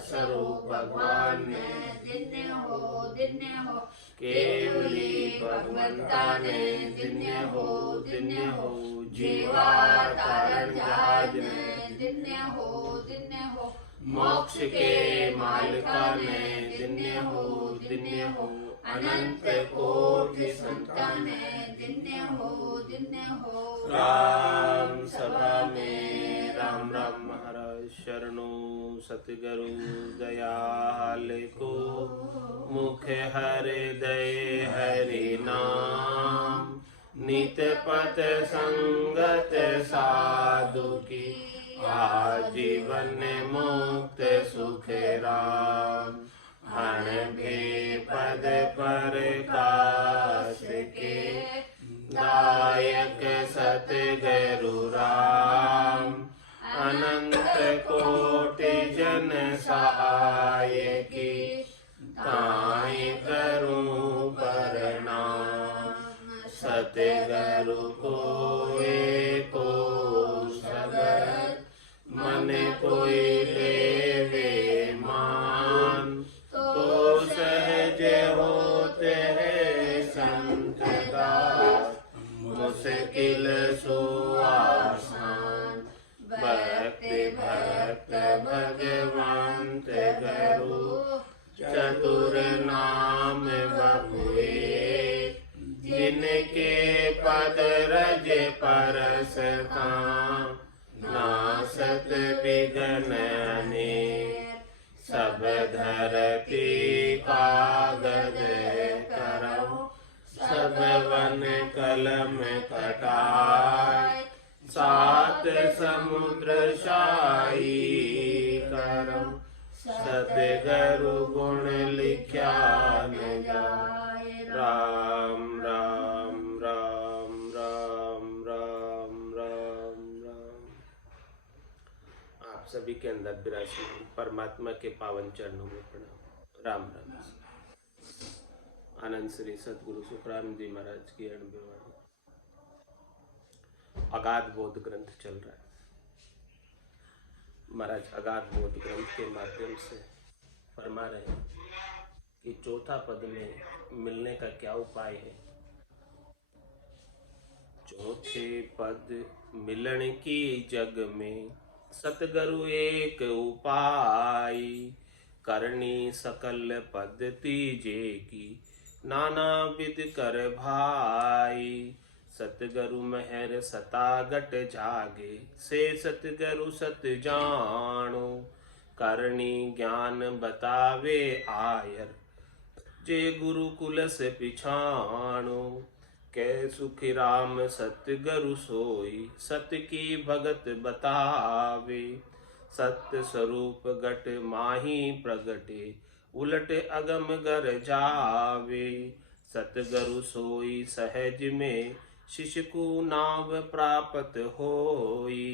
स्वरूप भगवान ने दिन्य हो केवली भगवंता ने दिन्य हो जीवा तारण जहाज ने दिन्य हो मोक्ष के मालिका ने दिन्य हो अनंत कोटि संताने दिन्य हो राम सभा में राम राम महाराज शरणो सतगुरु दयाल को मुख हृदय हरि नाम नित पथ संगत साधु की आजीवन मुक्त सुख राम हण भी पद पर काश के दायक सतगुरु राम अनंत कोटि जन सहाय की ताई करूं प्रणाम सतगुरु को एको शब्द मन कोई लेवे मान तो सहज होते हैं संत दास मुश्किल सुआसान भक्त भगवंत गुरु चतुर नाम बबुए जिनके पद रज परसता नासत विघ्न अनेक सब धरती कागज करो सब वन कलम कटाए सात समुद्र शाही करो सतगुरु गुण लिख्या न जाए राम राम राम राम राम राम राम। आप सभी के अंदर विराजमान परमात्मा के पावन चरणों में प्रणाम राम राम। आनंद श्री सतगुरु सुखराम जी महाराज की अणुवाणी अगाध बोध ग्रंथ चल रहा है। महाराज अगाध बोध ग्रंथ के माध्यम से फरमा रहे हैं कि चौथा पद में मिलने का क्या उपाय है। चौथे पद मिलन की जग में सतगुरु एक उपाय करनी सकल पद्धति जे की नाना विध कर भाई सतगुरु महर सतागट जागे से सतगुरु सत जानो करनी ज्ञान बतावे आयर जे गुरु कुल से पिछाणो कै सुखी राम सतगुरु सोई सत्य की भगत बतावे सत्य स्वरूप घट माही प्रगटे उलट अगम गर जावे सतगुरु सोई सहज में शिष्य को नाव प्राप्त होई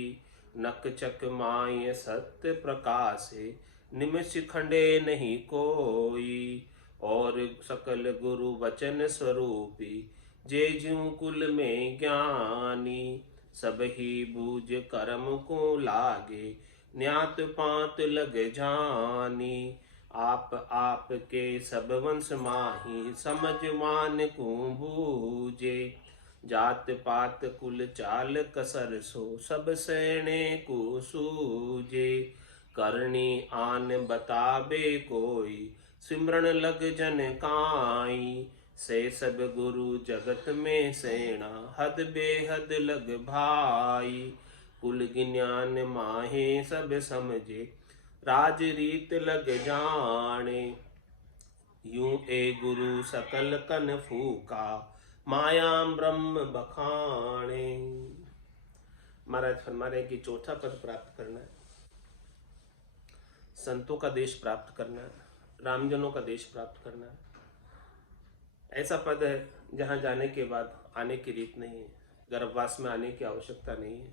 नक चक माय सत्य प्रकाशे निमिष खंडे नहीं कोई और सकल गुरु वचन स्वरूपी जे ज्यों कुल में ज्ञानी सब ही बूझ कर्म को लागे न्यात पात लग जानी आप के सब वंश माही समझ मान को बूझे जात पात कुल चाल कसर सो सब सैने को सूझे करनी आन बताबे कोई सिमरन लग जन काई से सब गुरु जगत में सेना हद बेहद लग भाई कुल ज्ञान माहे सब समझे राज रीत लग जाने यूं ए गुरु सकल कन फूका माया ब्रह्म बखाने। महाराज फरमा रहे कि चौथा पद प्राप्त करना है, संतों का देश प्राप्त करना है, रामजनों का देश प्राप्त करना है। ऐसा पद है जहां जाने के बाद आने की रीत नहीं है, गर्भवास में आने की आवश्यकता नहीं है,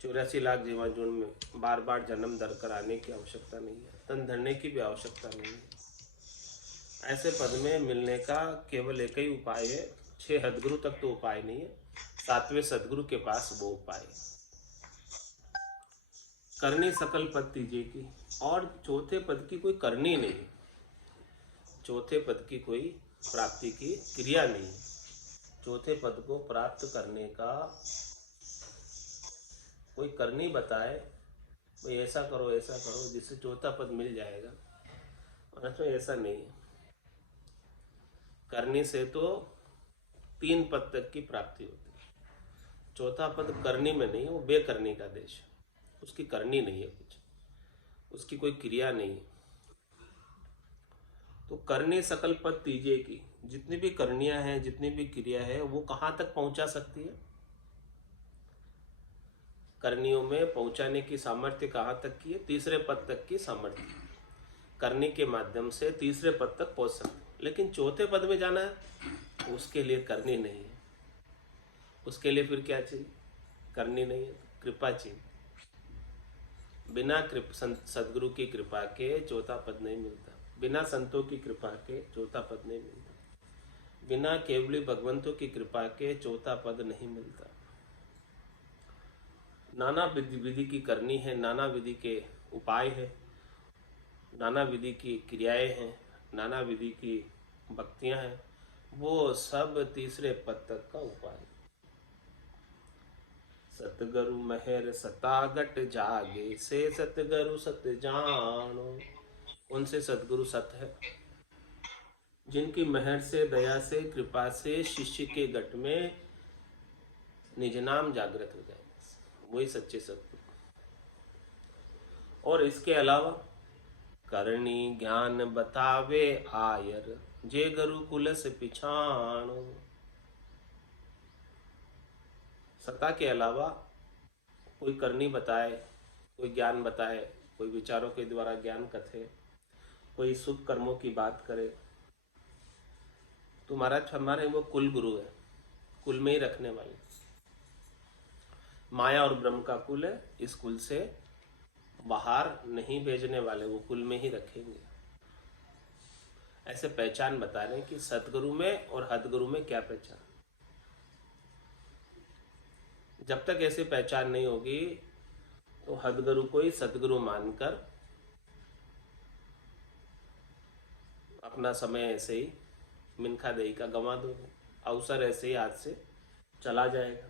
84 लाख जीवाणुओं में बार बार जन्म धर कर आने की आवश्यकता नहीं है, तन धरने की भी आवश्यकता नहीं है। ऐसे पद में मिलने का केवल एक ही उपाय है, 6 सद्गुरु तक तो उपाय नहीं है, 7वें सद्गुरु के पास वो उपाय है। करनी सकल पद तीजे की, और चौथे पद की कोई करनी नहीं, चौथे पद की कोई प्राप्ति की क्रिया नहीं। चौथे पद को प्राप्त करने का कोई करनी बताए, भाई ऐसा करो जिससे चौथा पद मिल जाएगा, और तो ऐसा नहीं है। करनी से तो 3 पद तक की प्राप्ति होती है। चौथा पद करनी में नहीं है, वो बेकरनी का देश है, उसकी करनी नहीं है कुछ, उसकी कोई क्रिया नहीं है। तो करनी सकल पद तीजे की, जितनी भी करनियां हैं, जितनी भी क्रिया है, वो कहाँ तक पहुंचा सकती है? करनियों में पहुंचाने की सामर्थ्य कहाँ तक की है? तीसरे पद तक की सामर्थ्य, करनी के माध्यम से तीसरे पद तक पहुंच सकते हैं। लेकिन चौथे पद में जाना है, उसके लिए करनी नहीं है, उसके लिए फिर क्या चाहिए? करनी नहीं है, कृपा चाहिए। बिना सदगुरु की कृपा के चौथा पद नहीं मिलता, बिना संतों की कृपा के चौथा पद नहीं मिलता, बिना केवली भगवंतों की कृपा के चौथा पद नहीं मिलता। नाना विधि की करनी है, नाना विधि के उपाय है, नाना विधि की क्रियाएं हैं, नाना विधि की भक्तियां हैं, वो सब तीसरे पद तक का उपाय। सतगुरु महर सतागट जागे, से सतगुरु सत जानो। उनसे सतगुरु सत है, जिनकी महर से, दया से, कृपा से शिष्य के गट में निज नाम जागृत हो जाए, वही सच्चे सतगुरु। और इसके अलावा करणी ज्ञान बतावे आयर, जे गुरु कुल से पिछाणो। सत्ता के अलावा कोई करनी बताए, कोई ज्ञान बताए, कोई विचारों के द्वारा ज्ञान कथे, कोई शुभ कर्मों की बात करे, तो महाराज हमारे वो कुल गुरु है, कुल में ही रखने वाले। माया और ब्रह्म का कुल है, इस कुल से बाहर नहीं भेजने वाले, वो कुल में ही रखेंगे। ऐसे पहचान बता रहे हैं कि सतगुरु में और हदगुरु में क्या पहचान। जब तक ऐसी पहचान नहीं होगी तो हदगुरु को ही सतगुरु मानकर अपना समय ऐसे ही मिनखा देही का गंवा दोगे, अवसर ऐसे ही हाथ से चला जाएगा।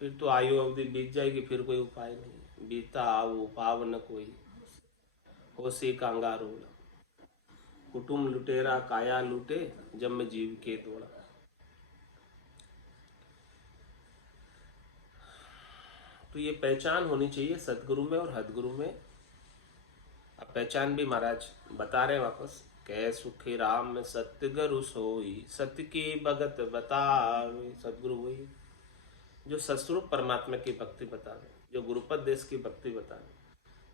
फिर तो आयु अवधि बीत जाएगी, फिर कोई उपाय नहीं। बीता आओ पाव न कोई, होसी कांगारोल, कुटुम लुटेरा काया लूटे, जन्म जीव के तोड़ा। तो ये पहचान होनी चाहिए सतगुरु में और हदगुरु में। अब पहचान भी महाराज बता रहे हैं वापस, कह सुखी राम सतगुरु सोई, सत्य की भगत बतावे। सतगुरु वही जो सतस्वरूप परमात्मा की भक्ति बतावे, जो गुरुपद देश की भक्ति बतावे,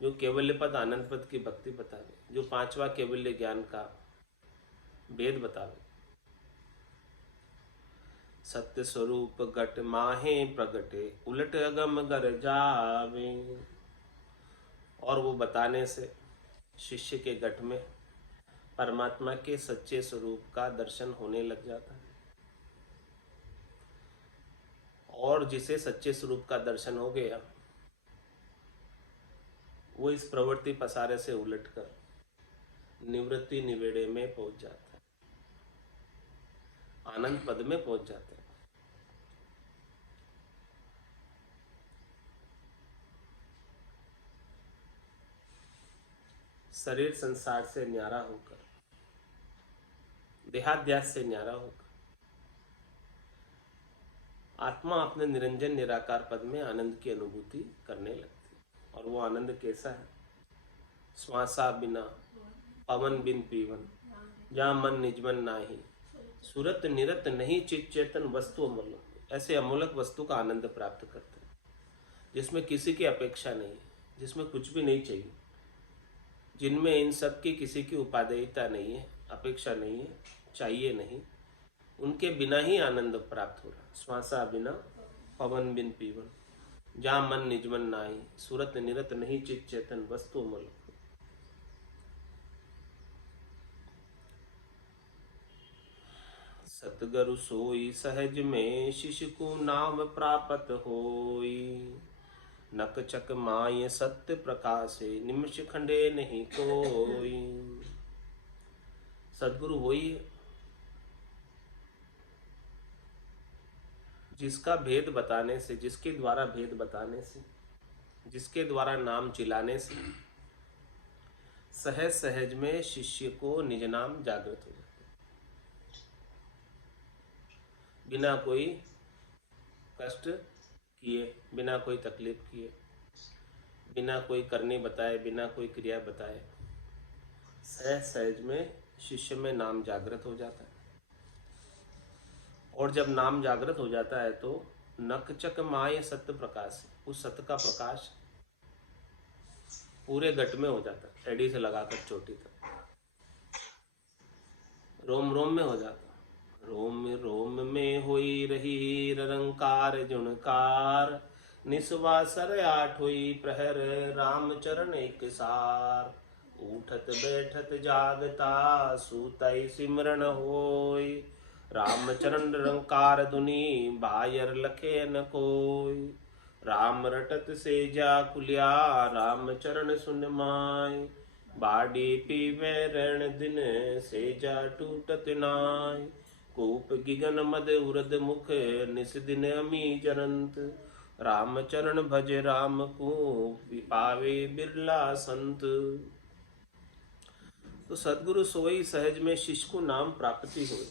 जो केवल्य पद आनंद पद की भक्ति बतावे, जो पांचवा केवल्य ज्ञान का वेद बतावे। सत्य स्वरूप घट माहे प्रगटे, उलट अगम गर जावे। और वो बताने से शिष्य के घट में परमात्मा के सच्चे स्वरूप का दर्शन होने लग जाता है। और जिसे सच्चे स्वरूप का दर्शन हो गया, वो इस प्रवृत्ति पसारे से उलटकर निवृत्ति निवेड़े में पहुंच जाता है, आनंद पद में पहुंच जाता है। शरीर संसार से न्यारा होकर, देहाध्यास से न्यारा होकर आत्मा अपने निरंजन निराकार पद में आनंद की अनुभूति करने लगती है। और वो आनंद कैसा है? श्वासा बिना पवन बिन पीवन, जहाँ मन निजमन नाही, सूरत निरत नहीं चित चेतन वस्तु अमूलक। ऐसे अमूलक वस्तु का आनंद प्राप्त करते हैं, जिसमें किसी की अपेक्षा नहीं, जिसमें कुछ भी नहीं चाहिए, जिनमें इन सब की किसी की उपादेयता नहीं है, अपेक्षा नहीं है, चाहिए नहीं, उनके बिना ही आनंद प्राप्त हो रहा। श्वासा बिना पवन बिन पीवन, जहाँ मन निजमन नाही, सूरत निरत नहीं चित चेतन वस्तु अमूलक। सतगुरु सोई सहज में शिष्य को नाम प्राप्त होई। नक चक माय सत्य प्रकाशे निमिष खंडे नहीं कोई। सदगुरु वही है जिसका भेद बताने से, जिसके द्वारा भेद बताने से, जिसके द्वारा नाम चिलाने से सहज सहज में शिष्य को निज नाम जागृत हो जाता है, बिना कोई कष्ट किए, बिना कोई तकलीफ किए, बिना कोई करने बताए, बिना कोई क्रिया बताए, सहज सहज में शिष्य में नाम जागृत हो जाता है। और जब नाम जागृत हो जाता है तो नकचक माय सत्य प्रकाश, उस सत्य का प्रकाश पूरे घट में हो जाता है, एड़ी से लगाकर चोटी तक, रोम रोम में हो जाता। रोम रोम में होई रही निरंकार जुणकार, निस्वासर आठ हुई प्रहर राम चरण एक सार। उठत बैठत जागता सूतई सिमरन होय, रामचरण निरंकार धुनि बायर लखे न कोय। राम रटत से जा कुलिया राम चरण सुन माय, बाड़ी पीवे रण दिन से जा टूटत नाय। कूप गिगन मद उरद मुख निस दिन अमी जरंत, राम चरण भज राम को पावे बिरला संत। तो सदगुरु सोई सहज में शिष्य को नाम प्राप्ति हुई।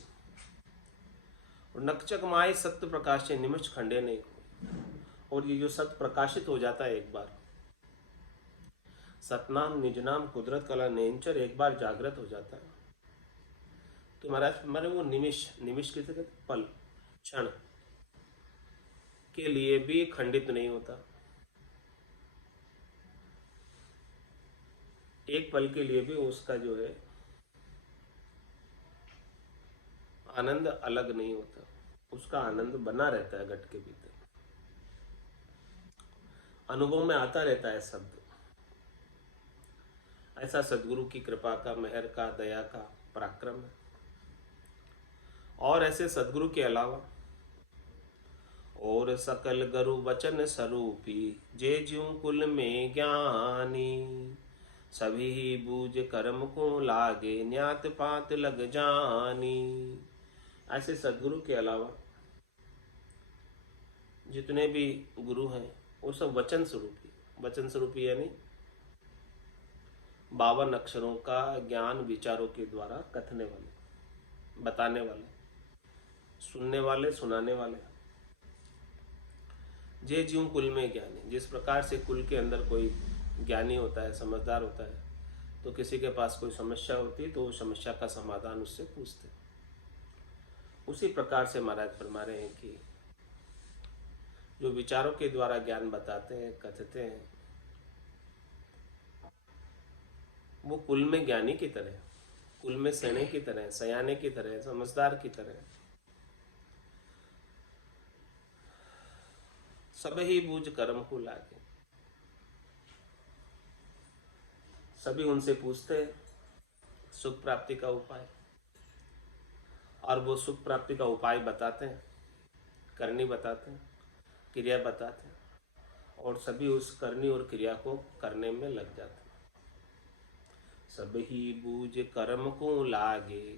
और नकचक माय सत्य प्रकाश से निमिष खंडे नहीं। और ये जो सत्य प्रकाशित हो जाता है एक बार, सतनाम निज नाम कुदरत कला नेंचर एक बार जागृत हो जाता है तो महाराज मारे वो निमिष, निमिष किसे कहते, पल, क्षण के लिए भी खंडित नहीं होता। एक पल के लिए भी उसका जो है आनंद अलग नहीं होता, उसका आनंद बना रहता है घट के भीतर, अनुभव में आता रहता है शब्द। ऐसा सदगुरु की कृपा का, मेहर का, दया का पराक्रम है। और ऐसे सदगुरु के अलावा और सकल गुरु वचन स्वरूपी, जे ज्यों कुल में ज्ञानी। सभी ही बूझ कर्म को लागे न्यात पात लग जानी। ऐसे सदगुरु के अलावा जितने भी गुरु हैं वो सब वचन स्वरूपी, वचन स्वरूपी यानी 52 अक्षरों का ज्ञान विचारों के द्वारा कथने वाले, बताने वाले, सुनने वाले, सुनाने वाले। जे ज्यों कुल में ज्ञानी, जिस प्रकार से कुल के अंदर कोई ज्ञानी होता है, समझदार होता है, तो किसी के पास कोई समस्या होती है तो वो समस्या का समाधान उससे पूछते हैं। उसी प्रकार से महाराज फरमा रहे हैं कि जो विचारों के द्वारा ज्ञान बताते हैं, कथते हैं, वो कुल में ज्ञानी की तरह, कुल में सेने की तरह, सयाने की तरह, समझदार की तरह। सब ही बूझ कर्म को लागे, सभी उनसे पूछते हैं सुख प्राप्ति का उपाय, और वो सुख प्राप्ति का उपाय बताते हैं, करनी बताते हैं, क्रिया बताते हैं, और सभी उस करनी और क्रिया को करने में लग जाते हैं। सब ही बूझ कर्म को लागे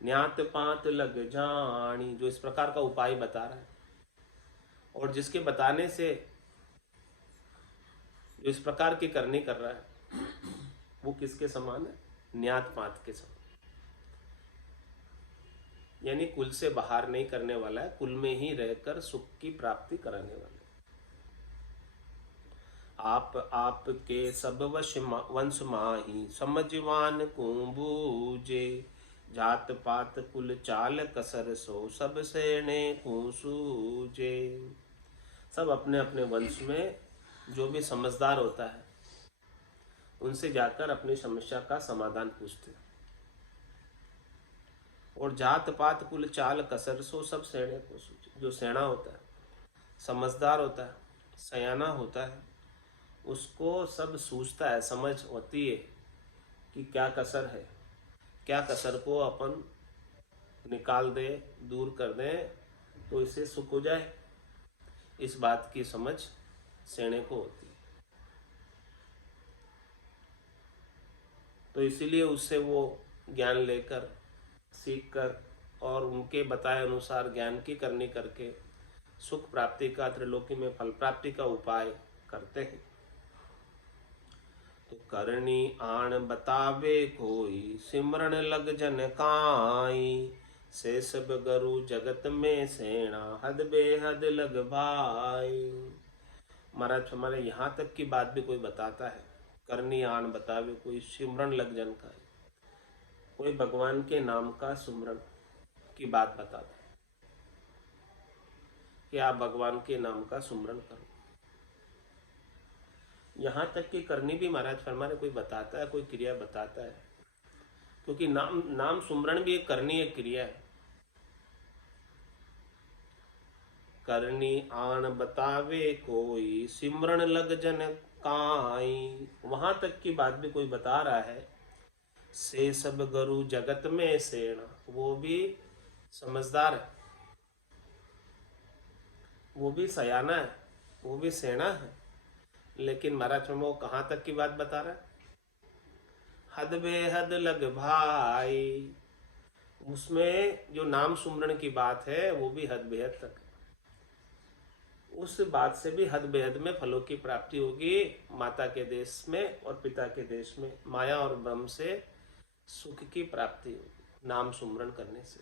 न्यात पात लग जानी, जो इस प्रकार का उपाय बता रहा है और जिसके बताने से जो इस प्रकार की करनी कर रहा है वो किसके समान है, न्यात पात के समान, यानी कुल से बाहर नहीं करने वाला है, कुल में ही रहकर सुख की प्राप्ति कराने वाला है। आप के सब वंश माही समझवान को बूझे, जात पात कुल चाल कसर सो सब सेने को सूझे। सब अपने अपने वंश में जो भी समझदार होता है उनसे जाकर अपनी समस्या का समाधान पूछते हैं। और जात पात कुल चाल कसर सो सब सेने को सूझे, जो सेना होता है, समझदार होता है, सयाना होता है, उसको सब सूझता है, समझ होती है कि क्या कसर है, क्या कसर को अपन निकाल दे, दूर कर दें तो इससे सुख हो जाए, इस बात की समझ सेने को होती है। तो इसीलिए उससे वो ज्ञान लेकर, सीख कर और उनके बताए अनुसार ज्ञान की करनी करके सुख प्राप्ति का, त्रिलोकी में फल प्राप्ति का उपाय करते हैं। तो करनी आण बतावे कोई, सिमरन लग जन काई, से सब गुरु जगत में सेना, हद बेहद लग भाई। महाराज हमारे यहाँ तक की बात भी कोई बताता है, करनी आण बतावे कोई, सिमरन लग जन काई, कोई भगवान के नाम का सुमरन की बात बताता है कि आप भगवान के नाम का सुमरन करो। यहाँ तक कि करनी भी महाराज फरमा रहे, कोई बताता है, कोई क्रिया बताता है, क्योंकि नाम सुमरन भी एक करनी, एक क्रिया है। करनी आण बतावे कोई, सिमरन लग जन काई, वहां तक की बात भी कोई बता रहा है। से सब गुरु जगत में सेना, वो भी समझदार है, वो भी सयाना है, वो भी सेना है, लेकिन महाराज वो कहाँ तक की बात बता रहा है? हद बेहद लग भाई। उसमें जो नाम सुमरण की बात है वो भी हद बेहद तक है। उस बात से भी हद बेहद में फलों की प्राप्ति होगी, माता के देश में और पिता के देश में माया और ब्रह्म से सुख की प्राप्ति होगी नाम सुमरण करने से।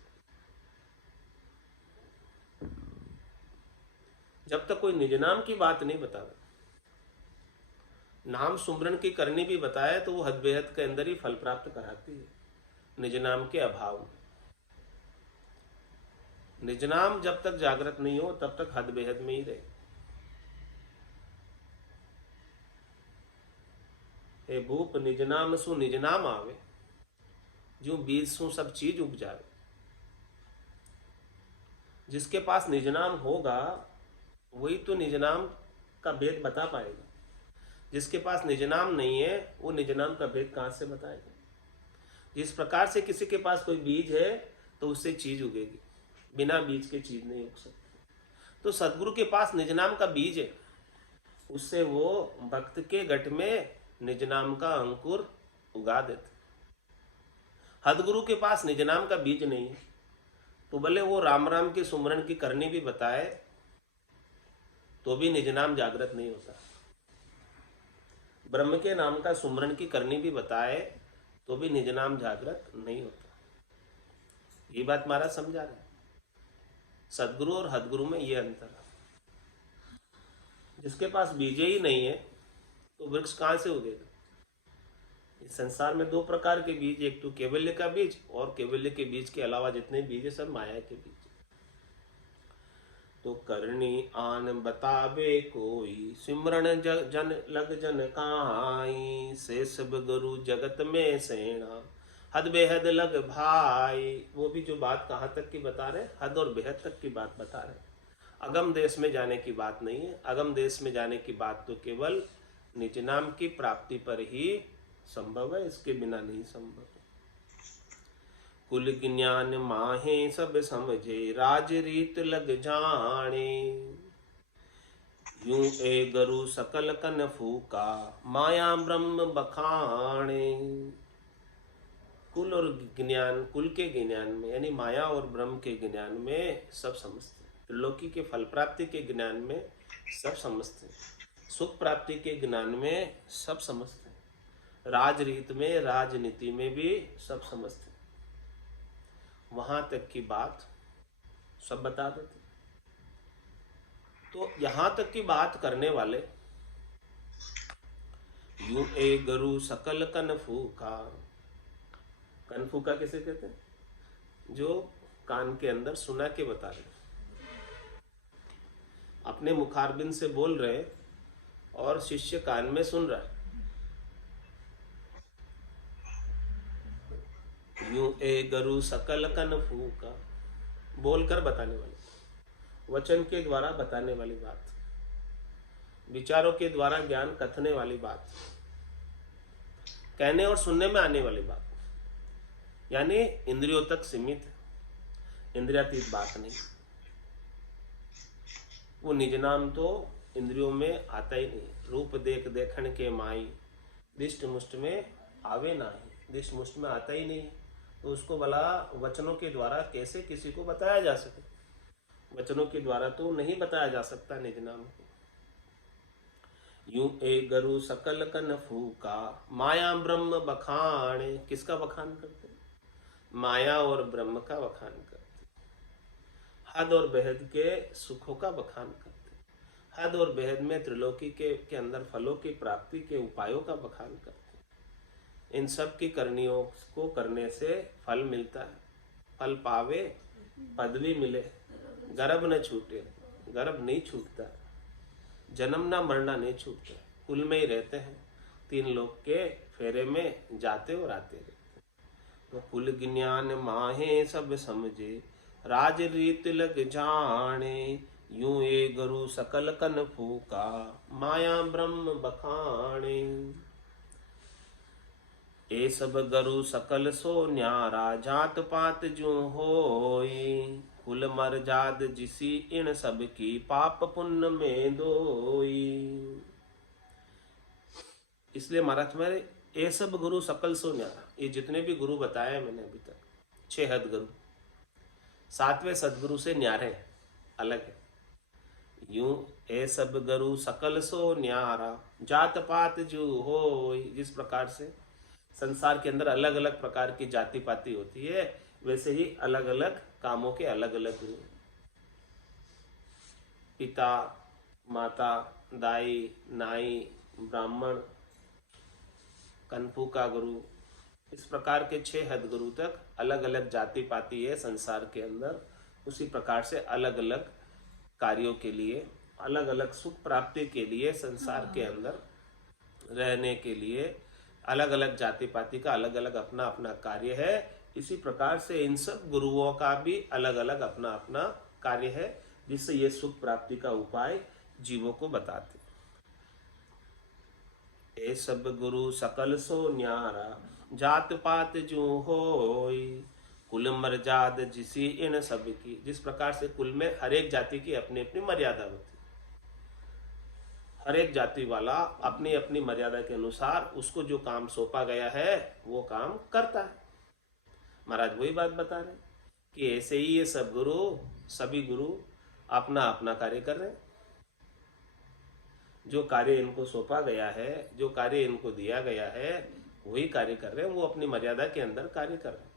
जब तक कोई निज नाम की बात नहीं बता रहा, नाम सुमरण की करनी भी बताए तो वो हद बेहद के अंदर ही फल प्राप्त कराती है, निज नाम के अभाव में। निज नाम जब तक जागृत नहीं हो तब तक हद बेहद में ही रहे। हे भूप निज नाम सु निज नाम आवे, जो बीज सु सब चीज उग जावे। जिसके पास निज नाम होगा वही तो निज नाम का भेद बता पाएगा। जिसके पास निज नाम नहीं है वो निज नाम का भेद कहां से बताएगा? जिस प्रकार से किसी के पास कोई बीज है तो उससे चीज उगेगी, बिना बीज के चीज नहीं उग सकती। तो सदगुरु के पास निज नाम का बीज है, उससे वो भक्त के गट में निज नाम का अंकुर उगा देते। हदगुरु के पास निज नाम का बीज नहीं है तो भले वो राम राम के सुमरण की करनी भी बताए तो भी निज नाम जागृत नहीं होता। ब्रह्म के नाम का सुमरण की करनी भी बताए तो भी निज नाम जागृत नहीं होता। ये बात महाराज समझा रहे हैं। सदगुरु और हदगुरु में ये अंतर है। जिसके पास बीज ही नहीं है तो वृक्ष कहां से उगेगा? इस संसार में दो प्रकार के बीज, एक तो कैवल्य का बीज और कैवल्य के बीज के अलावा जितने बीज है सब माया के बीज। तो करनी आन बतावे कोई, सिमरन जन लग जन काई, से सब गुरु जगत में सेना, हद बेहद लग भाई। वो भी जो बात कहाँ तक की बता रहे, हद और बेहद तक की बात बता रहे। अगम देश में जाने की बात नहीं है। अगम देश में जाने की बात तो केवल निज नाम की प्राप्ति पर ही संभव है, इसके बिना नहीं संभव। कुल ज्ञान माहे सब समझे, राज रीत लग जाने, यूं ए गुरु सकल कन फूका, माया ब्रह्म बखाने। कुल और ज्ञान, कुल के ज्ञान में यानी माया और ब्रह्म के ज्ञान में सब समझते हैं। त्रिलोकी के फल प्राप्ति के ज्ञान में सब समझते हैं। सुख प्राप्ति के ज्ञान में सब समझते हैं। राजरीत में, राजनीति में भी सब समझते हैं। वहां तक की बात सब बता देते। तो यहां तक की बात करने वाले, यूं ए गुरु सकल कन फूका। कन फूका किसे कहते हैं? जो कान के अंदर सुना के बता रहे, अपने मुखारबिंद से बोल रहे और शिष्य कान में सुन रहा है। यूं ए गुरु सकल कन फूका, बोलकर बताने वाली, वचन के द्वारा बताने वाली बात, विचारों के द्वारा ज्ञान कथने वाली बात, कहने और सुनने में आने वाली बात, यानी इंद्रियों तक सीमित है। इंद्रियातीत बात नहीं। वो निज नाम तो इंद्रियों में आता ही नहीं। रूप देख देखण के माई, दिष्ट मुष्ट में आवे नाही, दिष्ट मुष्ट में आता ही नहीं। तो उसको भला वचनों के द्वारा कैसे किसी को बताया जा सके? वचनों के द्वारा तो नहीं बताया जा सकता निज नाम को। यूं ए गरु सकल कन फूका, माया ब्रह्म बखाने। किसका बखान करते? माया और ब्रह्म का बखान करते। हद और बेहद के सुखों का बखान करते। हद और बेहद में त्रिलोकी के अंदर फलों की प्राप्ति के उपायों का बखान करते। इन सब की करनियों को करने से फल मिलता है। फल पावे, पदवी मिले, गर्भ न छूटे। गर्भ नहीं छूटता, जन्म ना मरना नहीं छूटता, कुल में ही रहते हैं। 3 लोक के फेरे में जाते और आते रहते। तो कुल ज्ञान माहे सब समझे, राज रीत लग जाने। यूं ए गुरु सकल कन फूका, माया ब्रह्म बखाने। ए सब गुरु सकल सो न्यारा, जात पात जो होई। कुल मर जाद जिसी इन सब की, पाप पुण्य में दोई। इसलिए महाराज तुम्हारे ये सब गुरु सकल सो न्यारा, ये जितने भी गुरु बताए मैंने अभी तक, 6 हद गुरु 7वें सदगुरु से न्यारे अलग है। यूं ए सब गुरु सकल सो न्यारा, जात पात जो हो। जिस प्रकार से संसार के अंदर अलग अलग प्रकार की जाति पाति होती है, वैसे ही अलग अलग कामों के अलग अलग गुरु। पिता, माता, दाई, नाई, ब्राह्मण, कनफू का गुरु, इस प्रकार के 6 हद गुरु तक अलग अलग जाति पाति है संसार के अंदर। उसी प्रकार से अलग अलग कार्यों के लिए, अलग अलग सुख प्राप्ति के लिए, संसार के अंदर रहने के लिए अलग अलग जाति पाति का अलग अलग अपना अपना कार्य है। इसी प्रकार से इन सब गुरुओं का भी अलग अलग अपना अपना कार्य है, जिससे ये सुख प्राप्ति का उपाय जीवों को बताते। ए सब गुरु सकल सो न्यारा, जात पात जो होई। कुल मर्याद जिसी इन सब की। जिस प्रकार से कुल में हर एक जाति की अपनी अपनी मर्यादा होती, हर एक जाति वाला अपनी अपनी मर्यादा के अनुसार उसको जो काम सौंपा गया है वो काम करता है। महाराज वही बात बता रहे कि ऐसे ही ये सब गुरु, सभी गुरु अपना अपना कार्य कर रहे हैं। जो कार्य इनको सौंपा गया है, जो कार्य इनको दिया गया है, वही कार्य कर रहे हैं। वो अपनी मर्यादा के अंदर कार्य कर रहे हैं।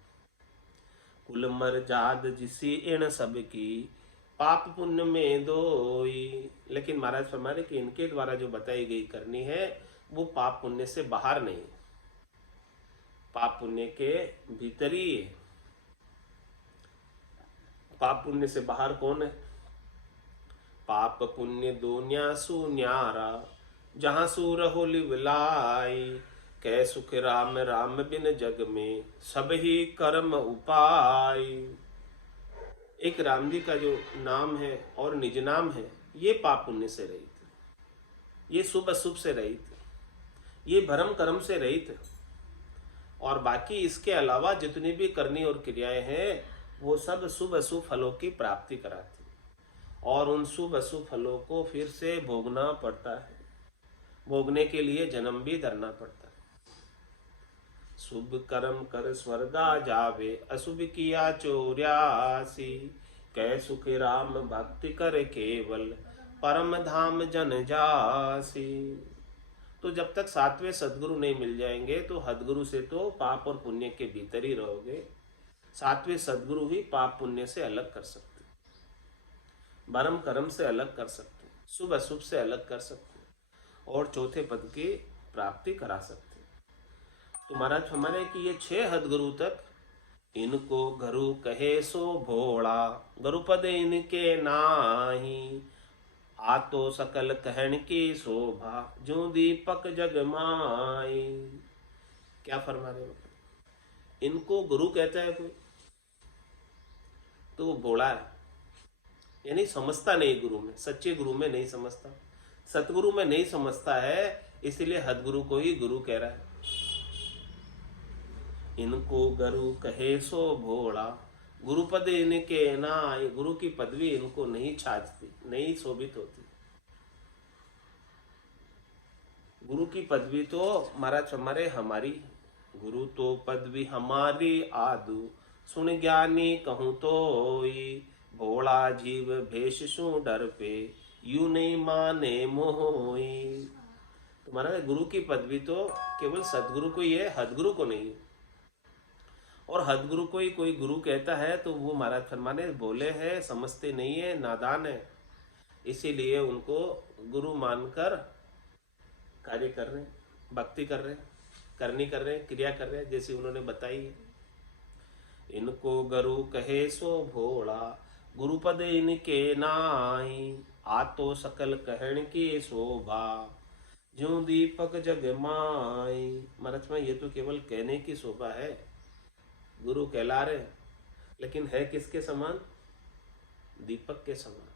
कुल मर्याद जिसी इन सब की, पाप पुण्य में दोई। लेकिन महाराज फरमा रहे कि इनके द्वारा जो बताई गई करनी है वो पाप पुण्य से बाहर नहीं, पाप पुण्य के भीतर ही है। पाप पुण्य से बाहर कौन है? पाप पुण्य दोन्या सु न्यारा, जहां सु रहो लिवलाई। कै सुख राम राम बिन जग में, सब ही कर्म उपाय। एक राम जी का जो नाम है और निज नाम है, ये पाप पुण्य से रहित है, ये शुभ अशुभ से रहित है, ये भरम कर्म से रहित है। और बाकी इसके अलावा जितनी भी करनी और क्रियाएं हैं वो सब शुभ अशुभ फलों की प्राप्ति कराती है। और उन शुभ अशुभ फलों को फिर से भोगना पड़ता है, भोगने के लिए जन्म भी धरना पड़ता है। शुभ कर्म कर स्वर्गा जावे, अशुभ किया चौर्यासी। कै सुख राम भक्ति कर केवल, परम धाम जन जासी। तो जब तक 7वें सदगुरु नहीं मिल जाएंगे तो हदगुरु से तो पाप और पुण्य के भीतर ही रहोगे। 7वें सदगुरु ही पाप पुण्य से अलग कर सकते, भरम कर्म से अलग कर सकते, शुभ अशुभ से अलग कर सकते और चौथे पद की प्राप्ति करा सकते। तो महाराज हमारे कि ये 6 हदगुरु तक इनको गुरु कहे सो भोला, गुरुपद इनके नाही। आतो सकल कहन की शोभा, जो दीपक जगमाई। क्या फरमा रहे हो? इनको गुरु कहता है कोई तो वो भोला है, यानी समझता नहीं गुरु में, सच्चे गुरु में नहीं समझता, सतगुरु में नहीं समझता है, इसीलिए हदगुरु को ही गुरु कह रहा है। इनको गुरु कहे सो भोला, गुरु पद इनके ना आए, गुरु की पदवी इनको नहीं छाजती, नहीं शोभित होती। गुरु की पदवी तो महाराज हमारे हमारी, गुरु तो पदवी हमारी आदू, सुन ज्ञानी कहूँ तोई, भोला जीव भेष सु डर पे, यू नहीं माने मोई। तो महाराज गुरु की पदवी तो केवल सदगुरु को ही है, हदगुरु को नहीं है। और हदगुरु को ही कोई गुरु कहता है तो वो महाराज फरमाने भोले है, समझते नहीं है, नादान है, इसीलिए उनको गुरु मानकर कार्य कर रहे हैं, भक्ति कर रहे हैं, करनी कर रहे हैं, क्रिया कर रहे हैं, जैसे उन्होंने बताई है। इनको गुरु कहे सो भोला, गुरुपद इनके नाई, आ तो सकल कहण की शोभा, ज्यों दीपक जगमाई। महाराज में ये तो केवल कहने की शोभा है, गुरु कहला रहे, लेकिन है किसके समान? दीपक के समान।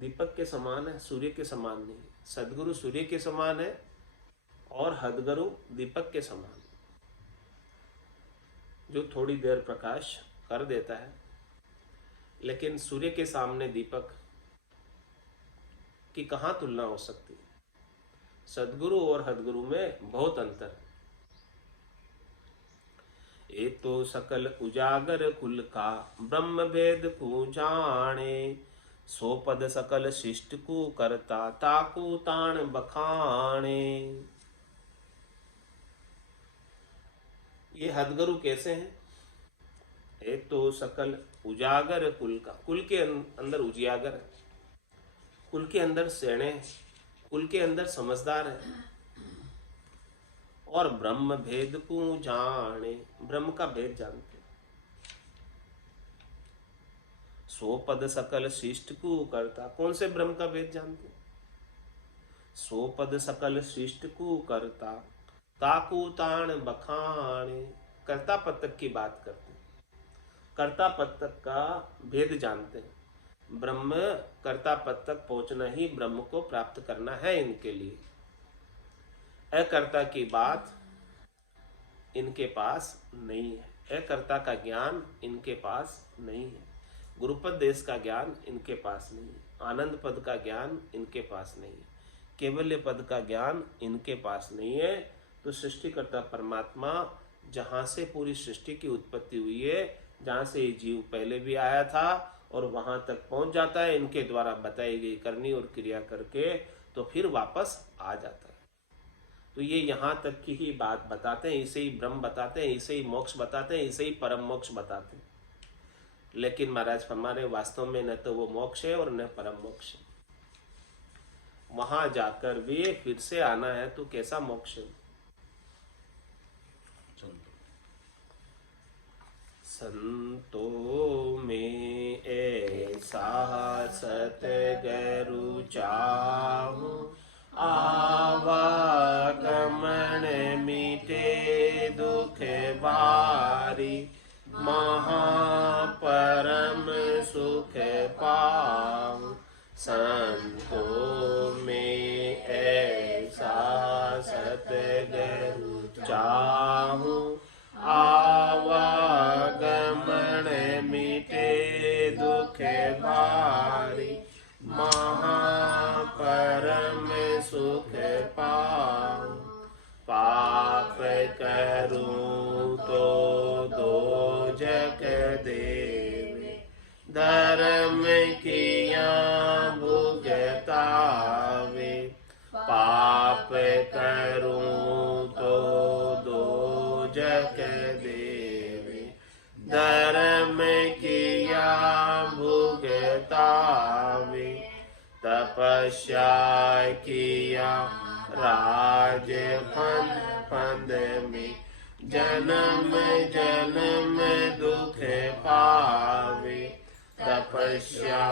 दीपक के समान है, सूर्य के समान नहीं। सदगुरु सूर्य के समान है और हदगुरु दीपक के समान, जो थोड़ी देर प्रकाश कर देता है, लेकिन सूर्य के सामने दीपक की कहाँ तुलना हो सकती है। सदगुरु और हदगुरु में बहुत अंतर है। ए तो सकल उजागर कुल का, ब्रह्म वेद को जाने, सो पद सकल शिष्ट को करता, ताकू ताण बखाने। ये हदगुरु कैसे हैं? एक तो सकल उजागर कुल का, कुल के अंदर उजियागर है, कुल के अंदर सेणे, कुल के अंदर समझदार है, और ब्रह्म भेद को जाने, ब्रह्म का भेद जानते। सो पद सकल शिष्ट को करता, कौन से ब्रह्म का भेद जानते? सो पद सकल शिष्ट को करता, ताकू ताण बखाने। कर्ता पतक की बात करते हैं, कर्ता पतक का भेद जानते हैं। ब्रह्म कर्ता पद तक पहुंचना ही ब्रह्म को प्राप्त करना है इनके लिए। अकर्ता की बात इनके पास नहीं है, अकर्ता का ज्ञान इनके पास नहीं है, गुरुपद देश का ज्ञान इनके पास नहीं है, आनंद पद का ज्ञान इनके पास नहीं है, केवल्य पद का ज्ञान इनके पास नहीं है। तो सृष्टिकर्ता परमात्मा जहाँ से पूरी सृष्टि की उत्पत्ति हुई है, जहाँ से ये जीव पहले भी आया था और वहां तक पहुंच जाता है इनके द्वारा बताई गई करनी और क्रिया करके, तो फिर वापस आ जाता है। तो ये यहाँ तक की ही बात बताते हैं, इसे ही ब्रह्म बताते हैं, इसे ही मोक्ष बताते हैं, इसे ही परम मोक्ष बताते हैं। लेकिन महाराज हमारे वास्तव में न तो वो मोक्ष है और न परम मोक्ष है। वहां जाकर भी फिर से आना है तो कैसा मोक्ष है? संतों में ऐसा सतगुरु चाहूं, आवागमन मिटे दुख बारी, महापरम सुख पाऊं। संतों में ऐसा सतगुरु चाहूं, आवागमन मिटे दुख भारी, महापरम सुख पाऊं। पाप करूं तो दोजख देवे, धर्म किया भुगतावे। पाप करूं तो दोजख देवे, धर्म किया भुगतावे। तपस्या किया राज फंद में, जन्म जन्म दुख पावे। तपस्या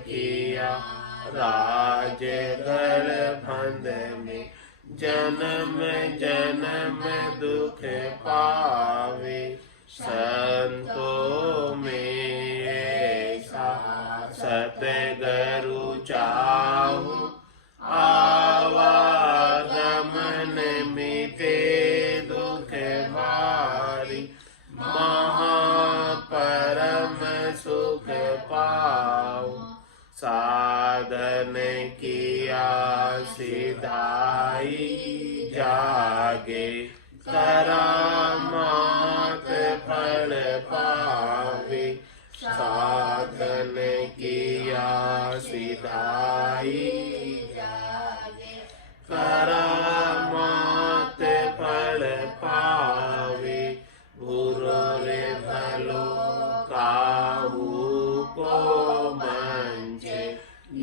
किया राज फंद में, जन्म जन्म दुख पावे। संतों में ऐसा सतगुरु चाहूं, आवागमन मिटे दुख भारी, महा सिधाई जागे, करामात फल पावे, साधन किया सिधाई जागे, करामात फल पावे, बुरो रे भलो काहू को मंचे,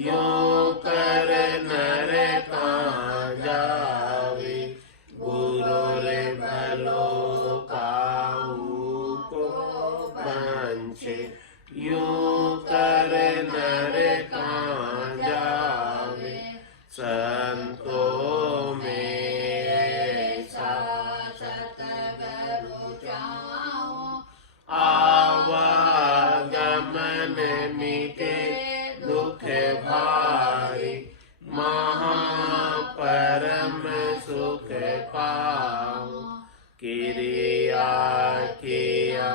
यूं कर नर कहाँ जावे, बुरो रे भलो काहू को मंचे, यूं कर नर कहाँ जावे, संतों में ऐसा सतगुरु चाहो, आवागमन मिटे दुख भारी, महापरम सुख पाओ, किरिया किया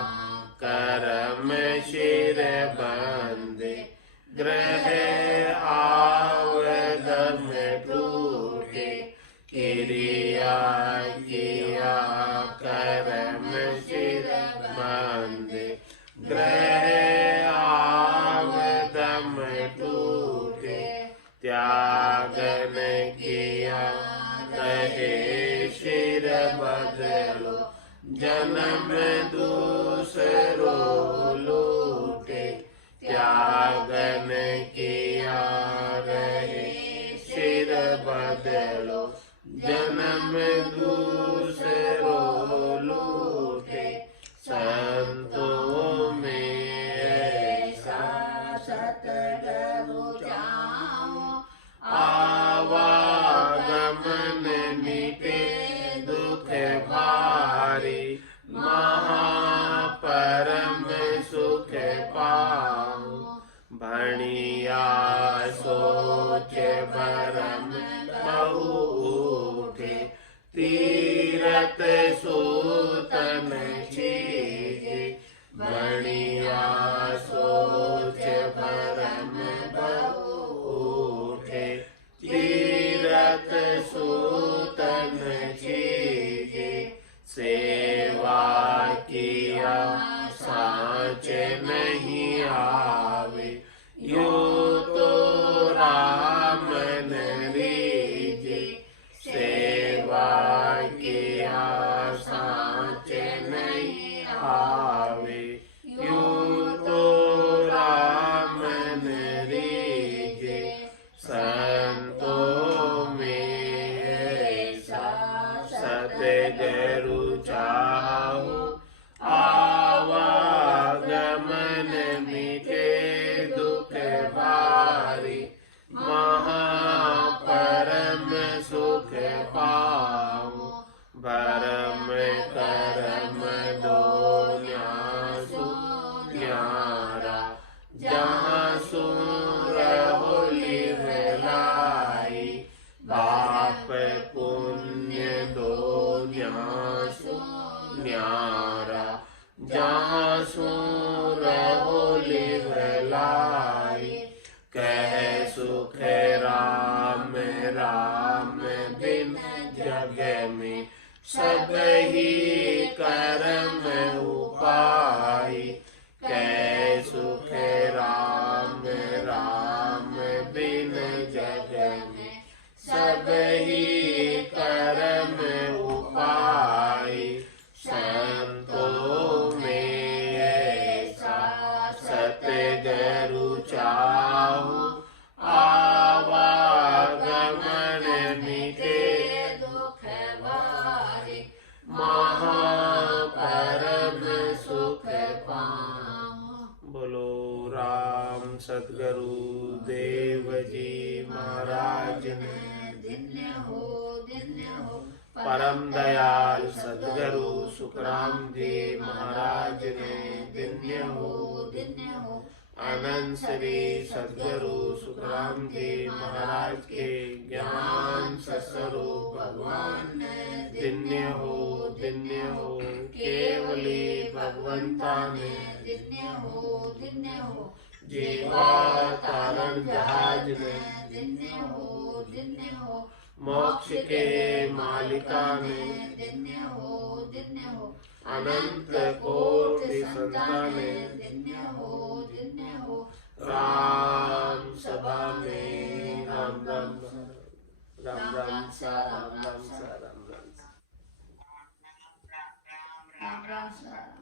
करम शिर बंदे, ग्रह आवगम टूटे, किरिया किया करम शिर बंदे, ग्रह आवगम टूटे, त्यागन किया रहे शिर बदलो, जन्म दूसरो लूटे, त्यागन किया रहे शिर बदलो, जन्म दूसरो लूटे, संतों में ऐसा सतगुरु चाहो, आवागमन मिटे दुख भारी, महापरम सुख पाओ, भणिया सोच भरम बहु उठे, तीरथ सूतन चीजे, भणिया सोच भरम बहु उठे, तीरथ सूतन चीजे, सेवा किया साँच नहीं आवे, यूं तो राम न रीजे, सेवा किया साँच नहीं आवे, यूं तो राम न रीजे, संतों में ऐसा सतगुरु चाहो, आवागमन मिटे दुख भारी, महापरम सुख पाओ, भरम करम दो न्यासु न्यारा, जहाँ सूर होली भलाई, पाप पुण्य दो न्यासु न्यारा, जहाँ सूर होली भलाई, कह सुख राम राम बिन जग में, सब ही कर्म उपाय, कह सुख राम राम बिन जग में, सब ही कर्म उपाय, संतों में ऐसा सतगुरु चाहो, आवागमन मिटे दुख भारी, महापरम सुख पाओ। बोलो राम सतगुरु देव जी महाराज ने धन्य हो परम दयाल सतगुरु सुखराम जी महाराज ने धन्य हो आनंद श्री सतगुरु सुखराम जी महाराज के ज्ञान सस्वरूप भगवान ने धन्य हो केवली भगवंता ने धन्य हो जीवा तारण जहाज ने धन्य हो मोक्ष के मालिका ने धन्य हो अनंत कोटि संताने धन्य हो राम सभा में राम राम राम राम सा राम राम सा राम राम सा राम राम सा